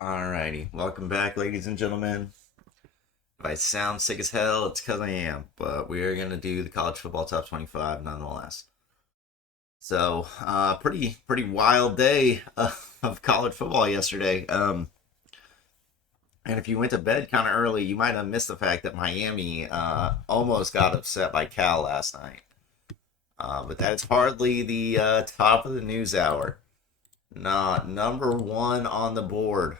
Alrighty, welcome back, ladies and gentlemen. If I sound sick as hell, it's because I am, but we are going to do the college football top 25 nonetheless. So, pretty wild day of college football yesterday. And if you went to bed kind of early, you might have missed the fact that Miami almost got upset by Cal last night. But that is hardly the top of the news hour. Not number one on the board.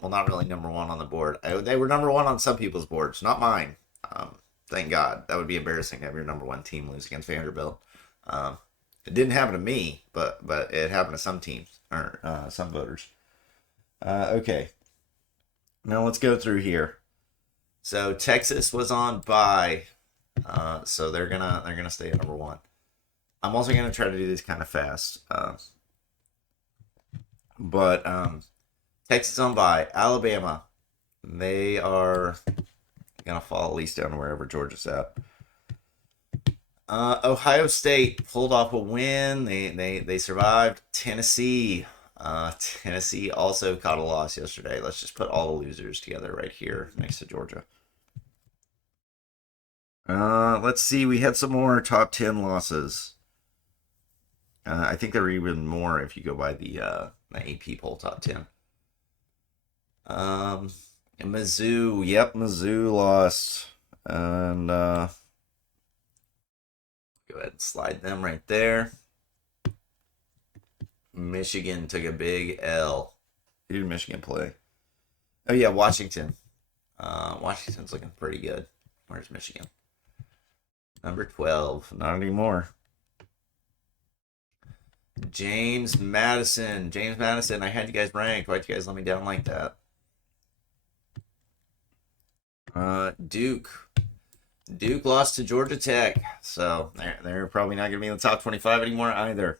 Well, not really number one on the board. They were number one on some people's boards, not mine. Thank God. That would be embarrassing to have your number one team lose against Vanderbilt. It didn't happen to me, but it happened to some teams or some voters. Okay, now let's go through here. So Texas was on bye, so they're gonna stay at number one. I'm also gonna try to do this kind of fast, but Texas on bye. Alabama, they are gonna fall at least down to wherever Georgia's at. Ohio State pulled off a win. They survived. Tennessee also caught a loss yesterday. Let's just put all the losers together right here next to Georgia. Let's see. We had some more top 10 losses. I think there were even more if you go by the AP poll top 10. Mizzou. Yep, Mizzou lost. And go ahead and slide them right there. Michigan took a big L. Who did Michigan play? Oh, yeah, Washington. Washington's looking pretty good. Where's Michigan? Number 12. Not anymore. James Madison. I had you guys ranked. Why'd you guys let me down like that? Duke. Duke lost to Georgia Tech. So they're probably not going to be in the top 25 anymore either.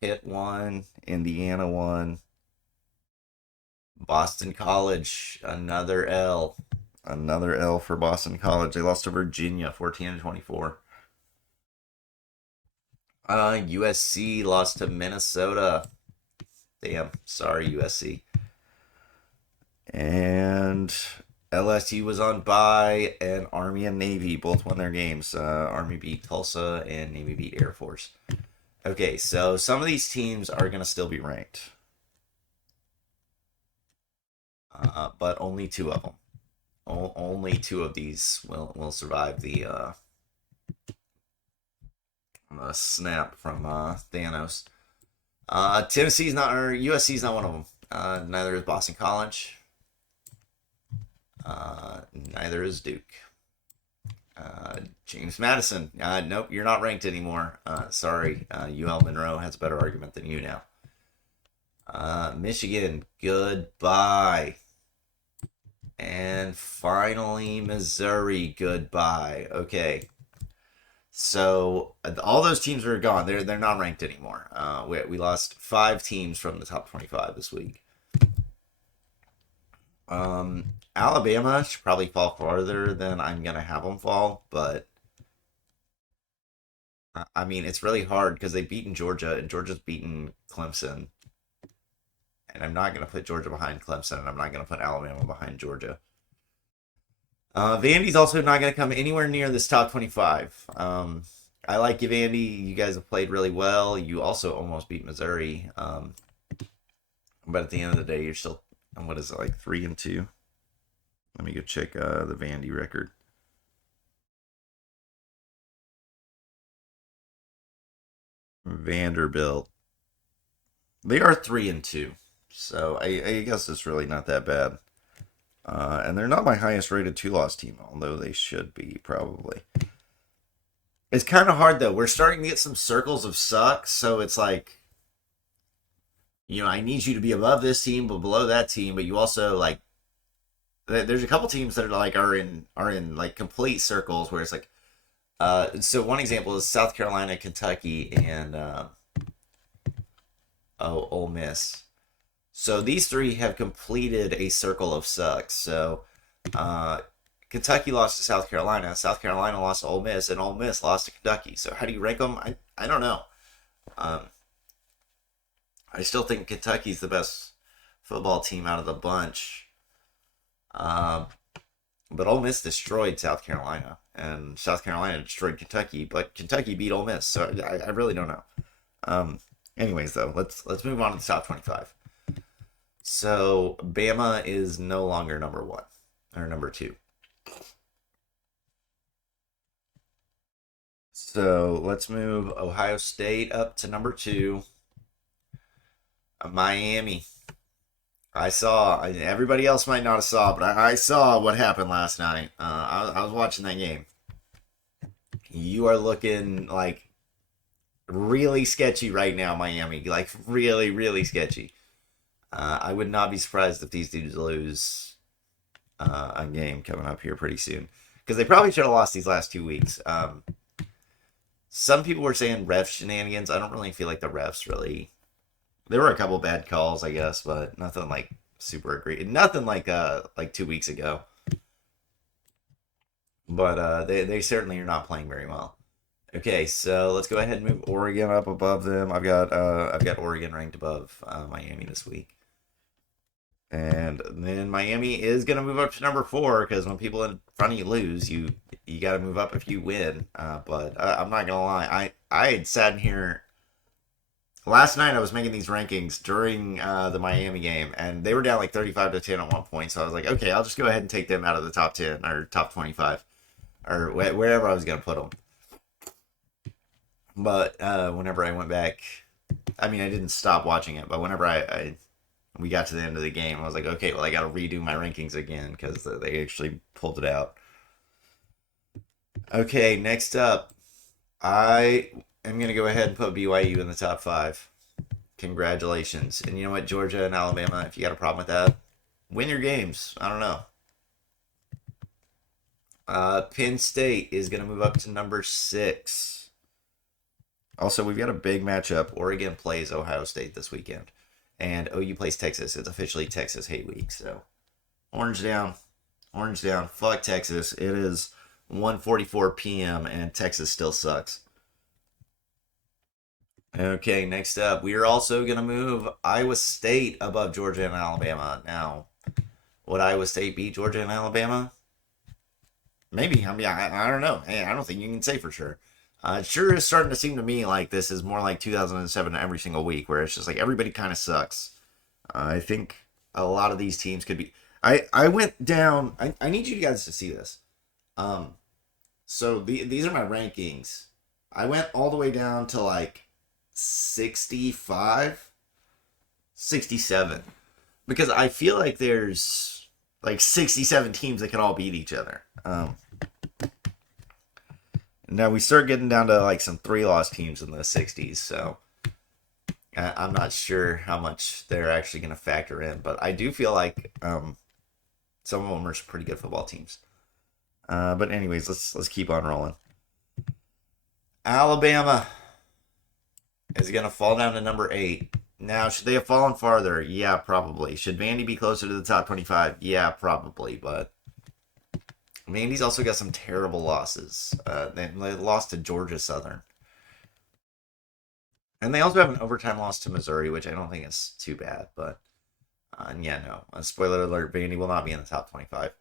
Pitt won. Indiana won. Boston College, another L. Another L for Boston College. They lost to Virginia, 14-24. USC lost to Minnesota. Damn, sorry, USC. And LSU was on bye, and Army and Navy both won their games. Army beat Tulsa, and Navy beat Air Force. Okay, so some of these teams are going to still be ranked. But only two of them. Only two of these will survive the snap from Thanos. Tennessee's not, or USC's not one of them. Neither is Boston College. Neither is Duke. James Madison. Nope, you're not ranked anymore. Sorry, UL Monroe has a better argument than you now. Michigan, goodbye. And finally, Missouri, goodbye. Okay. So all those teams are gone. They're not ranked anymore. We lost 5 teams from the top 25 this week. Alabama should probably fall farther than I'm gonna have them fall, but I mean it's really hard because they've beaten Georgia and Georgia's beaten Clemson, and I'm not gonna put Georgia behind Clemson, and I'm not gonna put Alabama behind Georgia. Vandy's also not going to come anywhere near this top 25. I like you, Vandy. You guys have played really well. You also almost beat Missouri. But at the end of the day, you're still, what is it, like 3-2? Let me go check the Vandy record. Vanderbilt. They are 3-2. So I guess it's really not that bad. And they're not my highest rated 2-loss team, although they should be probably. It's kind of hard though. We're starting to get some circles of suck, so it's like, I need you to be above this team but below that team, but you also like there's a couple teams that are in like complete circles where it's like so one example is South Carolina, Kentucky, and Ole Miss. So these three have completed a circle of sucks. So Kentucky lost to South Carolina. South Carolina lost to Ole Miss, and Ole Miss lost to Kentucky. So how do you rank them? I don't know. I still think Kentucky's the best football team out of the bunch. Uh, but Ole Miss destroyed South Carolina, and South Carolina destroyed Kentucky, but Kentucky beat Ole Miss, so I really don't know. Um, Anyways, though, let's move on to the top 25. So Bama is no longer number one or number two. So let's move Ohio State up to number two. Miami. Everybody else might not have saw, but I saw what happened last night. I was watching that game. You are looking like really sketchy right now, Miami. Like really, really sketchy. I would not be surprised if these dudes lose a game coming up here pretty soon. Because they probably should have lost these last 2 weeks. Some people were saying ref shenanigans. I don't really feel like the refs really. There were a couple bad calls, I guess, but nothing like super agreed. Nothing like 2 weeks ago. But they certainly are not playing very well. Okay, so let's go ahead and move Oregon up above them. I've got Oregon ranked above Miami this week. And then Miami is going to move up to number 4 because when people in front of you lose, you got to move up if you win. But I'm not going to lie. I had sat in here last night. I was making these rankings during the Miami game, and they were down like 35-10 at one point. So I was like, okay, I'll just go ahead and take them out of the top 10 or top 25 or wherever I was going to put them. But whenever I went back, I mean, I didn't stop watching it, but whenever we got to the end of the game, I was like, okay, well, I got to redo my rankings again because they actually pulled it out. Okay, next up, I am going to go ahead and put BYU in the top 5. Congratulations. And you know what, Georgia and Alabama, if you got a problem with that, win your games. I don't know. Penn State is going to move up to number 6. Also, we've got a big matchup. Oregon plays Ohio State this weekend. And OU plays Texas. It's officially Texas hate week. So, orange down. Orange down. Fuck Texas. It is 1:44 p.m. and Texas still sucks. Okay, next up. We are also going to move Iowa State above Georgia and Alabama. Now, would Iowa State beat Georgia and Alabama? Maybe. I mean, I don't know. Hey, I don't think you can say for sure. It sure is starting to seem to me like this is more like 2007 every single week, where it's just like everybody kind of sucks. I think a lot of these teams could be. I went down. I need you guys to see this. So these are my rankings. I went all the way down to like 65, 67, because I feel like there's like 67 teams that can all beat each other. Now we start getting down to like some 3-loss teams in the 60s, so I'm not sure how much they're actually going to factor in, but I do feel like some of them are pretty good football teams. But anyways, let's keep on rolling. Alabama is going to fall down to number 8. Now, should they have fallen farther? Yeah, probably. Should Vandy be closer to the top 25? Yeah, probably, but Vandy's also got some terrible losses. They lost to Georgia Southern. And they also have an overtime loss to Missouri, which I don't think is too bad. But, yeah, no. Spoiler alert, Vandy will not be in the top 25.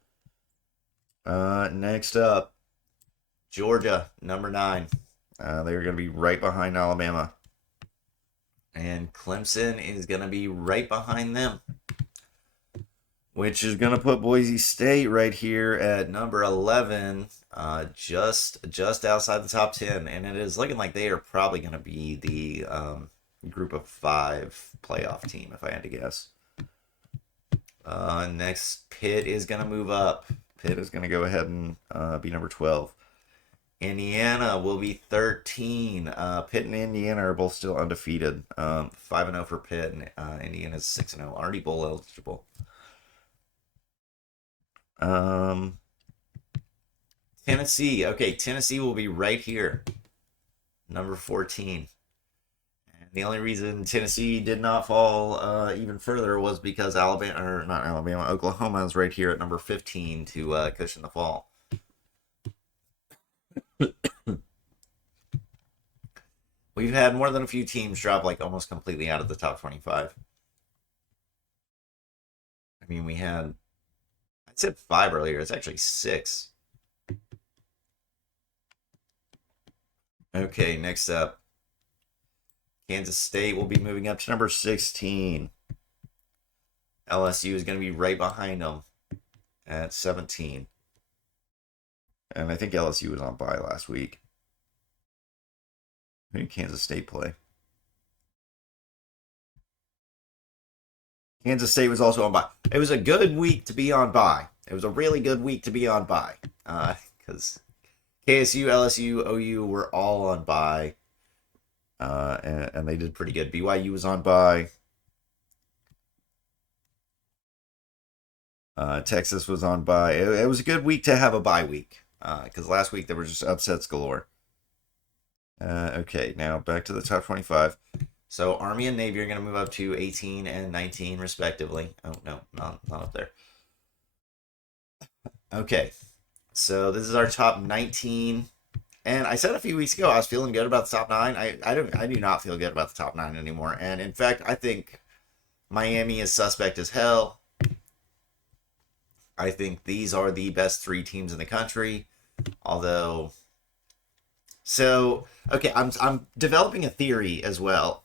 Next up, Georgia, number 9. They're going to be right behind Alabama. And Clemson is going to be right behind them, which is going to put Boise State right here at number 11, just outside the top 10. And it is looking like they are probably going to be the group of 5 playoff team, if I had to guess. Next, Pitt is going to move up. Pitt is going to go ahead and be number 12. Indiana will be 13. Pitt and Indiana are both still undefeated. 5-0 for Pitt, and Indiana's 6-0, already bowl eligible. Tennessee. Okay, Tennessee will be right here, number 14. And the only reason Tennessee did not fall even further was because Oklahoma is right here at number 15 to cushion the fall. we've had more than a few teams drop like almost completely out of the top 25. I mean, I said 5 earlier. It's actually 6. Okay, next up, Kansas State will be moving up to number 16. LSU is going to be right behind them at 17. And I think LSU was on bye last week. Who did Kansas State play? Kansas State was also on bye. It was a good week to be on bye. It was a really good week to be on bye. Because KSU, LSU, OU were all on bye. And they did pretty good. BYU was on bye. Texas was on bye. It was a good week to have a bye week. Because last week there were just upsets galore. Okay, now back to the top 25. So Army and Navy are going to move up to 18 and 19 respectively. Oh, no, not up there. Okay, so this is our top 19. And I said a few weeks ago I was feeling good about the top 9. I do not feel good about the top 9 anymore. And in fact, I think Miami is suspect as hell. I think these are the best 3 teams in the country. Although, so okay, I'm developing a theory as well.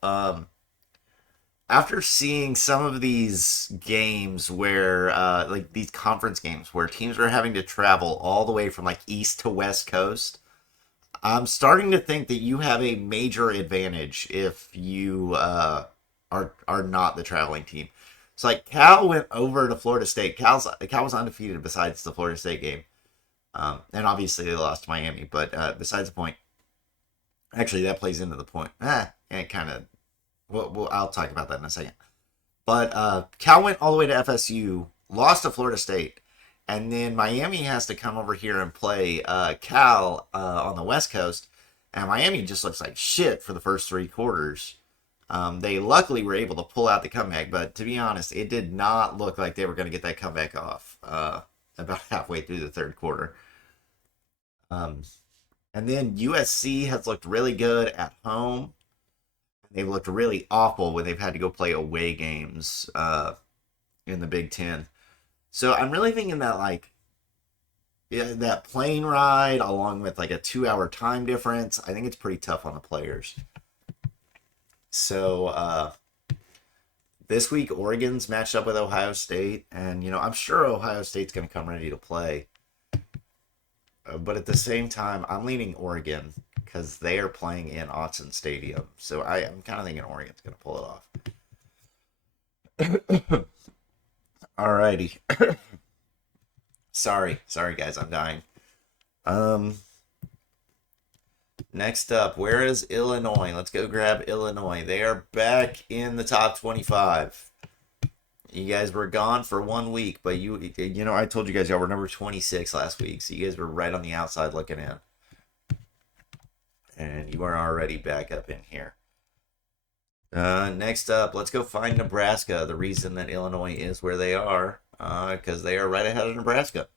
After seeing some of these games where, like these conference games where teams are having to travel all the way from like east to west coast, I'm starting to think that you have a major advantage if you are not the traveling team. It's like Cal went over to Florida State. Cal was undefeated besides the Florida State game. And obviously they lost to Miami, but besides the point, actually that plays into the point. And kind of, I'll talk about that in a second. But Cal went all the way to FSU, lost to Florida State, and then Miami has to come over here and play Cal on the West Coast, and Miami just looks like shit for the first 3 quarters. They luckily were able to pull out the comeback, but to be honest, it did not look like they were going to get that comeback off about halfway through the 3rd quarter. And then USC has looked really good at home. They've looked really awful when they've had to go play away games in the Big Ten. So I'm really thinking that like that plane ride along with like a 2-hour time difference, I think it's pretty tough on the players. So this week Oregon's matched up with Ohio State, and I'm sure Ohio State's going to come ready to play. But at the same time, I'm leaning Oregon because they are playing in Autzen Stadium. So I'm kind of thinking Oregon's going to pull it off. Alrighty. Sorry guys, I'm dying. Next up, where is Illinois? Let's go grab Illinois. They are back in the top 25. You guys were gone for 1 week, but I told you guys y'all were number 26 last week, so you guys were right on the outside looking in. And you are already back up in here. Next up, let's go find Nebraska. The reason that Illinois is where they are, because they are right ahead of Nebraska.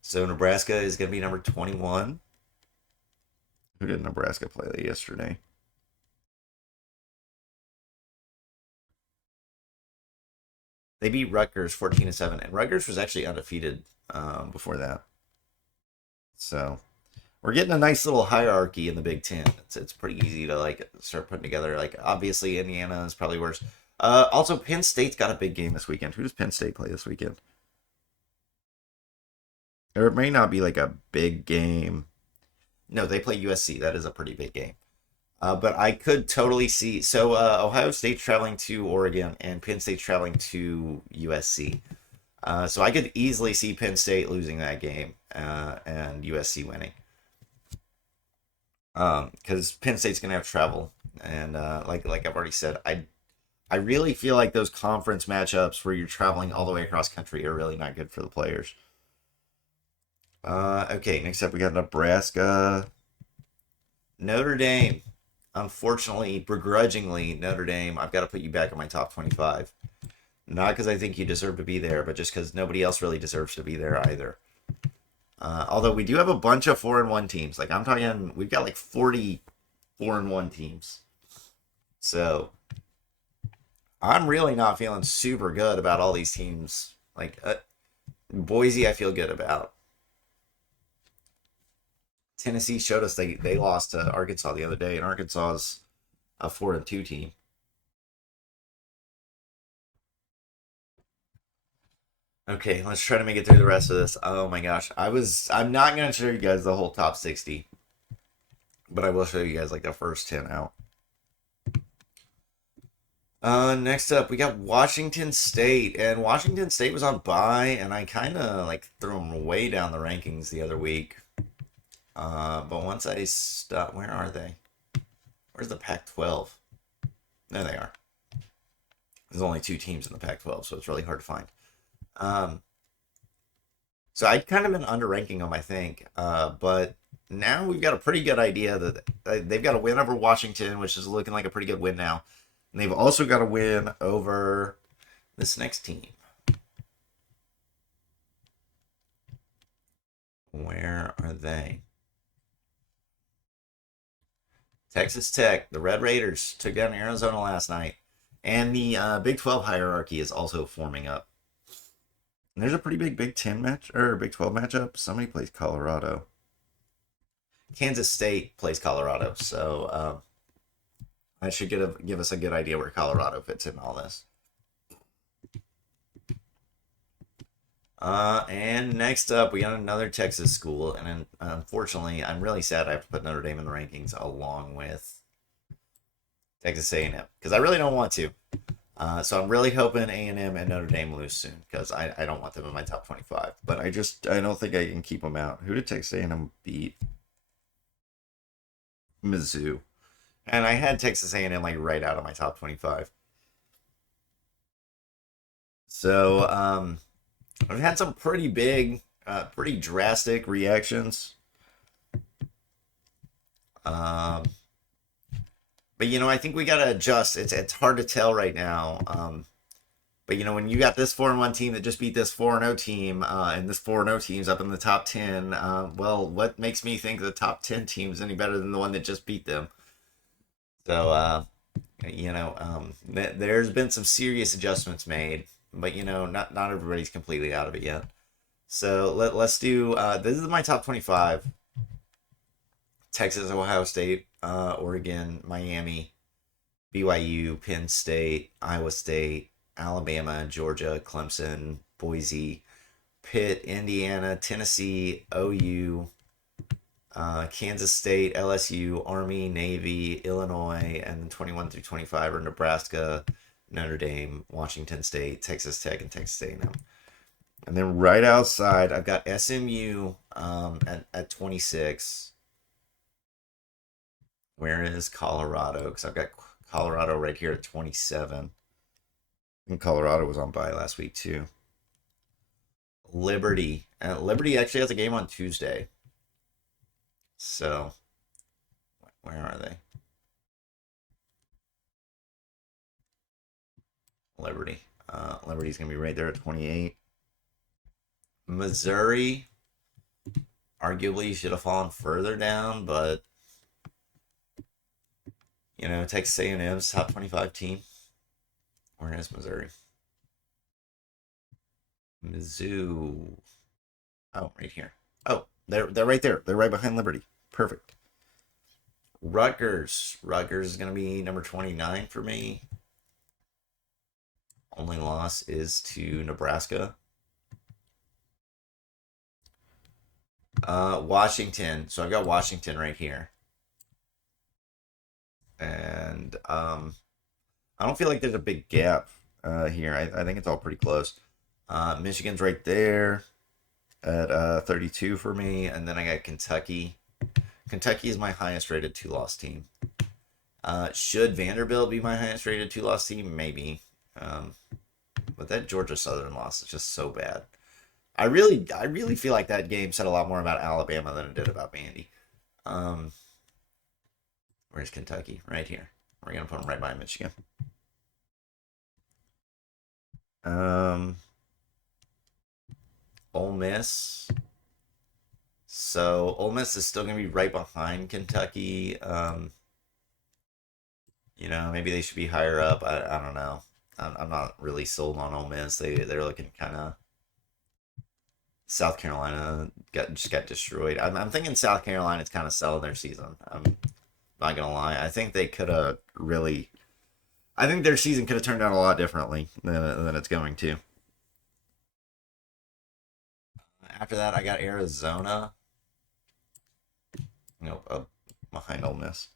So Nebraska is going to be number 21. Who did Nebraska play yesterday? They beat Rutgers 14-7, and Rutgers was actually undefeated before that. So we're getting a nice little hierarchy in the Big Ten. It's pretty easy to like start putting together. Like obviously Indiana is probably worse. Also Penn State's got a big game this weekend. Who does Penn State play this weekend? Or it may not be like a big game. No, they play USC. That is a pretty big game. But I could totally see. So Ohio State's traveling to Oregon, and Penn State's traveling to USC. So I could easily see Penn State losing that game and USC winning. Because Penn State's gonna have travel, and like I've already said, I really feel like those conference matchups where you're traveling all the way across country are really not good for the players. Okay, next up we got Nebraska. Notre Dame. Unfortunately, begrudgingly, Notre Dame, I've got to put you back in my top 25. Not because I think you deserve to be there, but just because nobody else really deserves to be there either. Although we do have a bunch of 4-1 teams. Like I'm talking, we've got like 40 4-1 teams. So I'm really not feeling super good about all these teams. Like Boise, I feel good about. Tennessee showed us they lost to Arkansas the other day, and Arkansas is a 4-2 team. Okay, let's try to make it through the rest of this. Oh my gosh, I'm not gonna show you guys the whole top 60, but I will show you guys like the first 10 out. Next up, we got Washington State, and Washington State was on bye, and I kind of like threw them way down the rankings the other week. But once I stop, where are they? Where's the Pac-12? There they are. There's only 2 teams in the Pac-12, so it's really hard to find. So I'd kind of been underranking them, I think. But now we've got a pretty good idea that they've got a win over Washington, which is looking like a pretty good win now. And they've also got a win over this next team. Where are they? Texas Tech, the Red Raiders, took down Arizona last night. And the Big 12 hierarchy is also forming up. And there's a pretty big Big 10 match, or Big 12 matchup. Somebody plays Colorado. Kansas State plays Colorado, so that should give us a good idea where Colorado fits in all this. And next up, we got another Texas school, and unfortunately, I'm really sad I have to put Notre Dame in the rankings along with Texas A&M, because I really don't want to. So I'm really hoping A&M and Notre Dame lose soon, because I don't want them in my top 25. But I don't think I can keep them out. Who did Texas A&M beat? Mizzou. And I had Texas A&M like right out of my top 25. So I've had some pretty big, pretty drastic reactions. But I think we gotta adjust. It's hard to tell right now. But when you got this 4-1 team that just beat this 4-0 team, and this 4-0 team's up in the top 10, well, what makes me think the top 10 team's any better than the one that just beat them? So there's been some serious adjustments made, but not everybody's completely out of it yet. So let's do. This is my top 25. Texas, Ohio State, Oregon, Miami, BYU, Penn State, Iowa State, Alabama, Georgia, Clemson, Boise, Pitt, Indiana, Tennessee, OU, Kansas State, LSU, Army, Navy, Illinois, and then 21 through 25 are Nebraska, Notre Dame, Washington State, Texas Tech, and Texas A&M. And then right outside, I've got SMU at 26. Where is Colorado? Because I've got Colorado right here at 27. And Colorado was on bye last week too. Liberty. Liberty actually has a game on Tuesday. So, where are they? Liberty. Liberty's going to be right there at 28. Missouri arguably should have fallen further down, but Texas A&M's top 25 team. Where is Missouri? Mizzou. Oh, right here. Oh, they're right there. They're right behind Liberty. Perfect. Rutgers. Rutgers is going to be number 29 for me. Only loss is to Nebraska. Washington. So I've got Washington right here. And I don't feel like there's a big gap here. I think it's all pretty close. Michigan's right there at 32 for me. And then I got Kentucky. Kentucky is my highest rated 2-loss team. Should Vanderbilt be my highest rated 2-loss team? Maybe. But that Georgia Southern loss is just so bad. I really feel like that game said a lot more about Alabama than it did about Vandy. Where's Kentucky? Right here. We're going to put them right by Michigan. Ole Miss. So Ole Miss is still going to be right behind Kentucky. You know, maybe they should be higher up. I don't know. I'm not really sold on Ole Miss. They're looking kind of. South Carolina just got destroyed. I'm thinking South Carolina's kind of selling their season. I'm not gonna lie. I think they could have really. I think their season could have turned out a lot differently than it's going to. After that, I got Arizona. Nope, behind Ole Miss.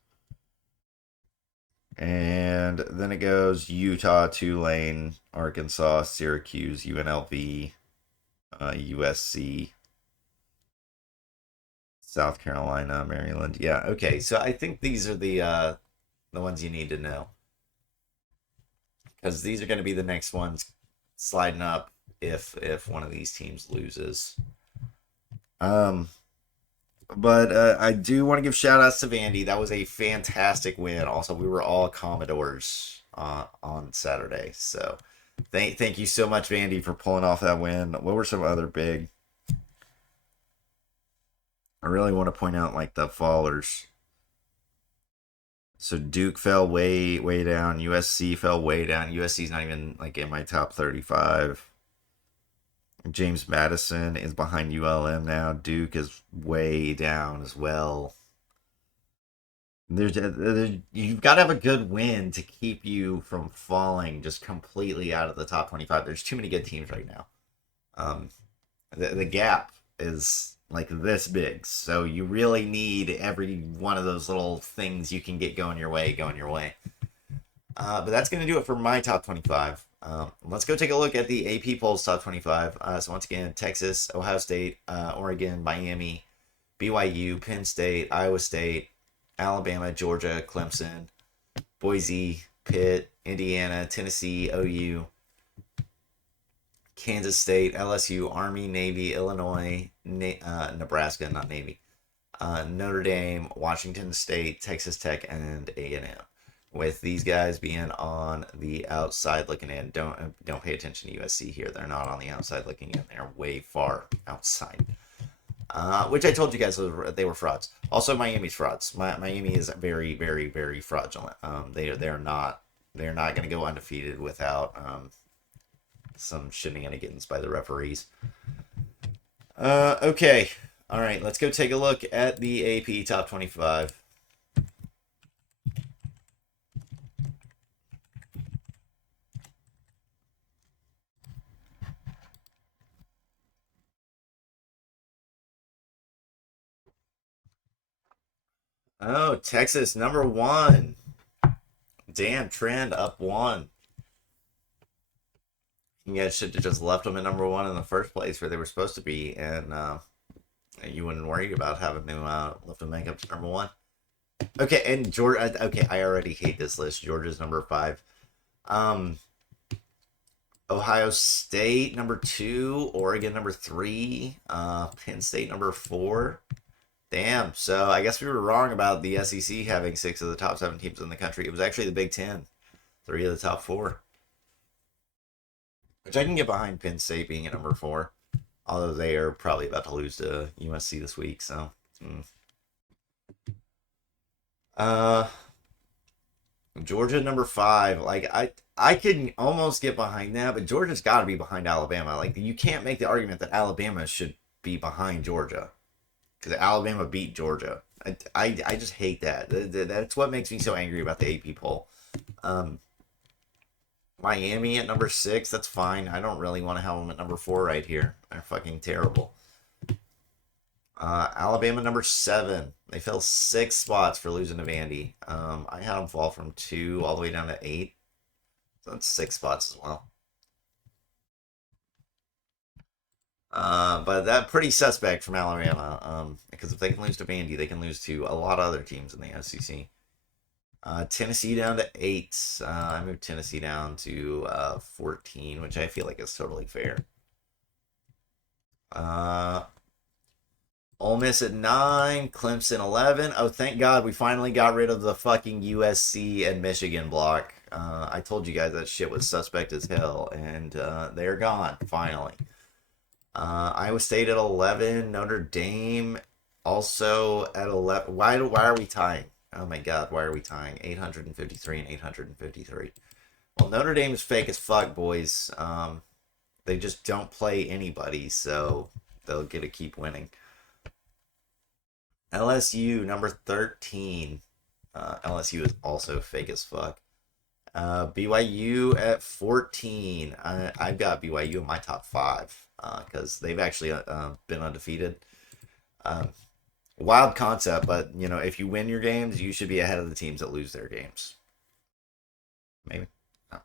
And then it goes Utah, Tulane, Arkansas, Syracuse, UNLV, USC, South Carolina, Maryland. Yeah, okay. So I think these are the ones you need to know because these are going to be the next ones sliding up if one of these teams loses. Um, but I do want to give shout outs to Vandy. That was a fantastic win. Also, we were all Commodores on Saturday, so thank you so much, Vandy, for pulling off that win. What were some other big? I really want to point out like the fallers. So Duke fell way down. USC fell way down. USC's not even like in my top 35. James Madison is behind ULM now. Duke is way down as well. You've got to have a good win to keep you from falling just completely out of the top 25. There's too many good teams right now. Um, the gap is like this big, so you really need every one of those little things you can get going your way. But that's going to do it for my top 25. Let's go take a look at the AP polls top 25. So once again, Texas, Ohio State, Oregon, Miami, BYU, Penn State, Iowa State, Alabama, Georgia, Clemson, Boise, Pitt, Indiana, Tennessee, OU, Kansas State, LSU, Army, Navy, Illinois, Nebraska, not Navy, Notre Dame, Washington State, Texas Tech, and A&M. With these guys being on the outside looking in, don't pay attention to USC here. They're not on the outside looking in. They're way far outside. Which I told you guys they were frauds. Also, Miami's frauds. Miami is very, very, very fraudulent. They're not going to go undefeated without some shenanigans by the referees. Okay. All right, let's go take a look at the AP Top 25. Oh, Texas, number one. Damn, trend up one. You guys should have just left them at number one in the first place where they were supposed to be, and you wouldn't worry about having to lift them back up to number one. Okay, and Georgia. Okay, I already hate this list. Georgia's number 5. Ohio State number 2, Oregon number 3, Penn State number 4. Damn. So I guess we were wrong about the SEC having 6 of the top 7 teams in the country. It was actually the Big Ten, 3 of the top 4. Which I can get behind Penn State being at number 4. Although they are probably about to lose to USC this week, so. Georgia number 5. Like I could almost get behind that, but Georgia's got to be behind Alabama. Like you can't make the argument that Alabama should be behind Georgia because Alabama beat Georgia. I just hate that. That's what makes me so angry about the AP poll. Miami at number 6, that's fine. I don't really want to have them at number 4 right here. They're fucking terrible. Alabama number 7. They fell 6 spots for losing to Vandy. I had them fall from 2 all the way down to 8. So that's 6 spots as well. But that pretty suspect from Alabama. Because if they can lose to Vandy, they can lose to a lot of other teams in the SEC. Tennessee down to 8. I moved Tennessee down to 14, which I feel like is totally fair. Ole Miss at 9, Clemson 11. Oh, thank God we finally got rid of the fucking USC and Michigan block. I told you guys that shit was suspect as hell, and they're gone finally. Iowa State at 11, Notre Dame also at 11. Why are we tying? Oh my god, why are we tying? 853 and 853. Well, Notre Dame is fake as fuck, boys. They just don't play anybody, so they'll get to keep winning. LSU, number 13. LSU is also fake as fuck. BYU at 14. I've got BYU in my top five because they've actually been undefeated. Um, Wild concept, but if you win your games, you should be ahead of the teams that lose their games. Maybe. No.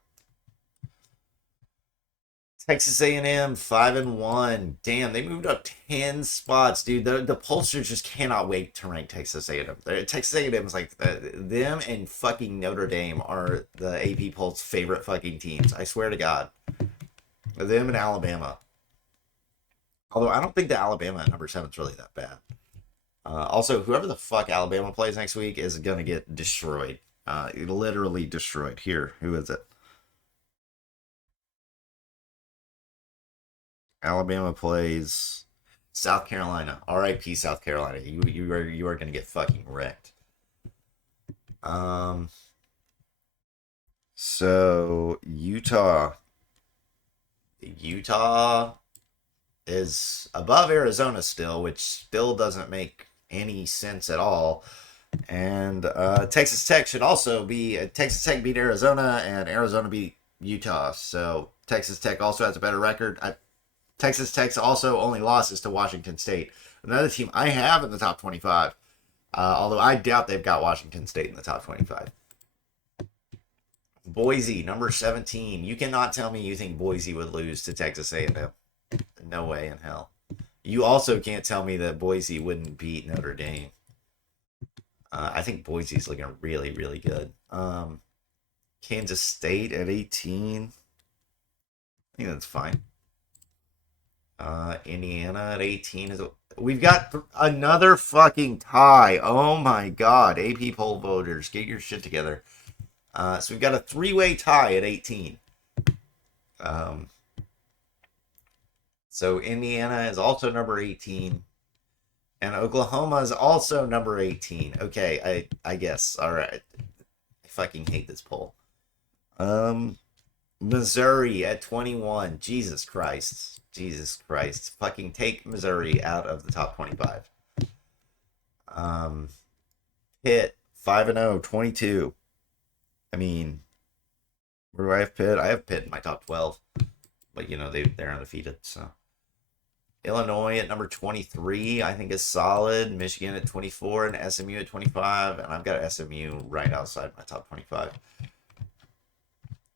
Texas A&M 5-1. Damn, they moved up 10 spots, dude. The pollsters just cannot wait to rank Texas A&M. Texas A&M is like them and fucking Notre Dame are the AP poll's favorite fucking teams. I swear to God, them and Alabama. Although I don't think the Alabama at number 7 is really that bad. Also, whoever the fuck Alabama plays next week is gonna get destroyed. Literally destroyed. Here, who is it? Alabama plays South Carolina. R.I.P. South Carolina. You are gonna get fucking wrecked. So Utah is above Arizona still, which still doesn't make any sense at all. And Texas Tech should also be Texas Tech beat Arizona and Arizona beat Utah. So Texas Tech also has a better record. Texas Tech's also only losses to Washington State, another team I have in the top 25. Although I doubt they've got Washington State in the top 25. Boise, number 17. You cannot tell me you think Boise would lose to Texas A&M. No way in hell. You also can't tell me that Boise wouldn't beat Notre Dame. I think Boise's looking really, really good. Kansas State at 18. I think that's fine. Indiana at 18 is. We've got another fucking tie. Oh my god. AP poll voters, get your shit together. So we've got a three-way tie at 18. So Indiana is also number 18. And Oklahoma is also number 18. Okay, I guess. All right. I fucking hate this poll. Missouri at 21. Jesus Christ. Jesus Christ. Fucking take Missouri out of the top 25. Pitt 5-0, 22. I mean, where do I have Pitt? I have Pitt in my top 12. But they're undefeated, so. Illinois at number 23, I think is solid. Michigan at 24 and SMU at 25. And I've got SMU right outside my top 25.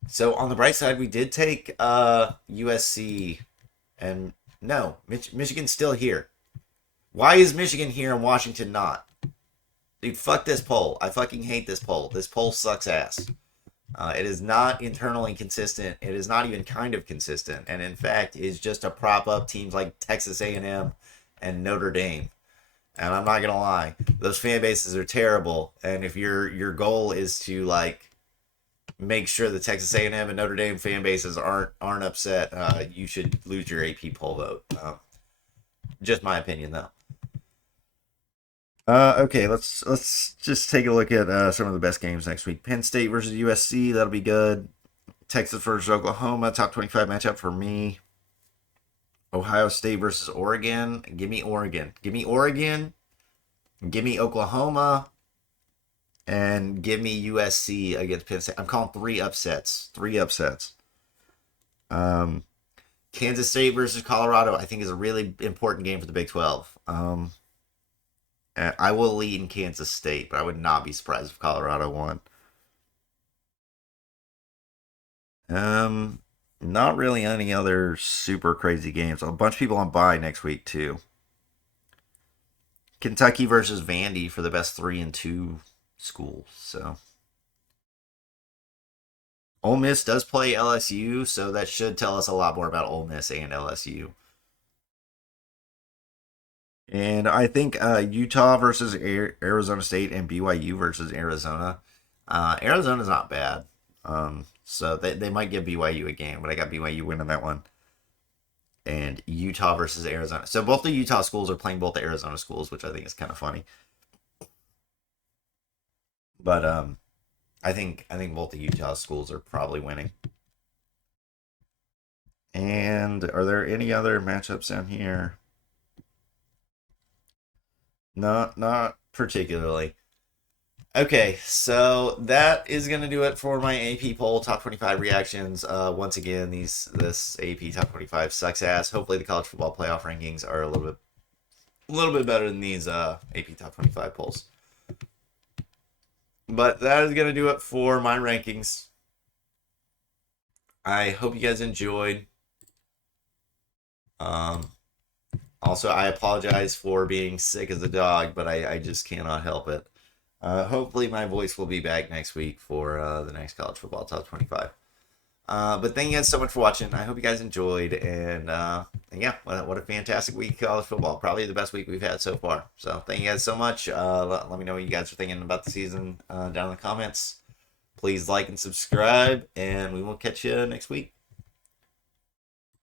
So on the bright side, we did take USC. And no, Michigan's still here. Why is Michigan here and Washington not? Dude, fuck this poll. I fucking hate this poll. This poll sucks ass. It is not internally consistent. It is not even kind of consistent, and in fact, is just to prop up teams like Texas A&M and Notre Dame. And I'm not gonna lie, those fan bases are terrible. And if your goal is to make sure the Texas A&M and Notre Dame fan bases aren't upset, you should lose your AP poll vote. Just my opinion, though. Okay, let's just take a look at some of the best games next week. Penn State versus USC, that'll be good. Texas versus Oklahoma, top 25 matchup for me. Ohio State versus Oregon, give me Oregon. Give me Oregon, give me Oklahoma, and give me USC against Penn State. I'm calling three upsets. Kansas State versus Colorado, I think is a really important game for the Big 12. I will lead in Kansas State, but I would not be surprised if Colorado won. Not really any other super crazy games. A bunch of people on bye next week too. Kentucky versus Vandy for the best 3-2 schools. So Ole Miss does play LSU, so that should tell us a lot more about Ole Miss and LSU. And I think Utah versus Arizona State and BYU versus Arizona. Arizona's not bad. So they might give BYU a game, but I got BYU winning that one. And Utah versus Arizona. So both the Utah schools are playing both the Arizona schools, which I think is kind of funny. But I think both the Utah schools are probably winning. And are there any other matchups down here? Not particularly. Okay, so that is gonna do it for my AP poll top 25 reactions. Once again, this AP top 25 sucks ass. Hopefully, the college football playoff rankings are a little bit better than these AP top 25 polls. But that is gonna do it for my rankings. I hope you guys enjoyed. Um, Also, I apologize for being sick as a dog, but I just cannot help it. Hopefully, my voice will be back next week for the next college football top 25. But thank you guys so much for watching. I hope you guys enjoyed. And yeah, what a fantastic week of college football. Probably the best week we've had so far. So thank you guys so much. Let me know what you guys are thinking about the season down in the comments. Please like and subscribe, and we will catch you next week.